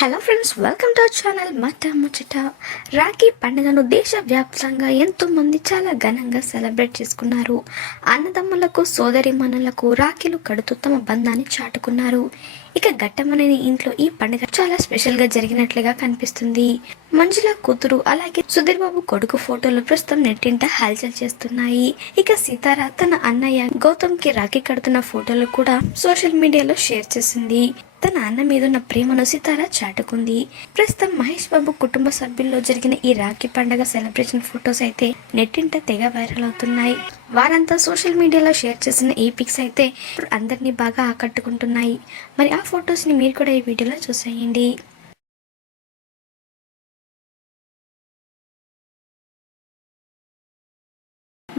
Hello friends welcome to our channel మత ముచ్చట. రాఖీ పండుగను దేశవ్యాప్తంగా ఎంతో మంది చాలా ఘనంగా సెలబ్రేట్ చేసుకున్నారు. అన్నదమ్ములకు సోదరి మనులకు రాఖీలు కడుతూ తమ బంధాన్ని చాటుకున్నారు. ఇక ఘట్టమనేని ఇంట్లో ఈ పండుగ చాలా స్పెషల్గా జరిగినట్లుగా కనిపిస్తుంది. మంజుల కూతురు అలాగే సుధీర్ బాబు కొడుకు ఫోటోలు ప్రస్తుతం నెట్టింట హల్చల్ చేస్తున్నాయి. ఇక సీతారా తన అన్నయ్య గౌతమ్కి రాఖీ కడుతున్న ఫోటోలు కూడా సోషల్ మీడియాలో షేర్ చేసింది. తన అన్న మీద ఉన్న ప్రేమను సితారా చాటుకుంది. ప్రస్తుతం మహేష్ బాబు కుటుంబ సభ్యుల్లో జరిగిన ఈ రాఖీ పండుగ సెలబ్రేషన్ ఫొటోస్ అయితే నెట్టింట తెగ వైరల్ అవుతున్నాయి. వారంతా సోషల్ మీడియాలో షేర్ చేసిన ఈ పిక్స్ అయితే ఇప్పుడు అందరినీ బాగా ఆకట్టుకుంటున్నాయి. మరి ఆ ఫొటోస్ని మీరు కూడా ఈ వీడియోలో చూసేయండి.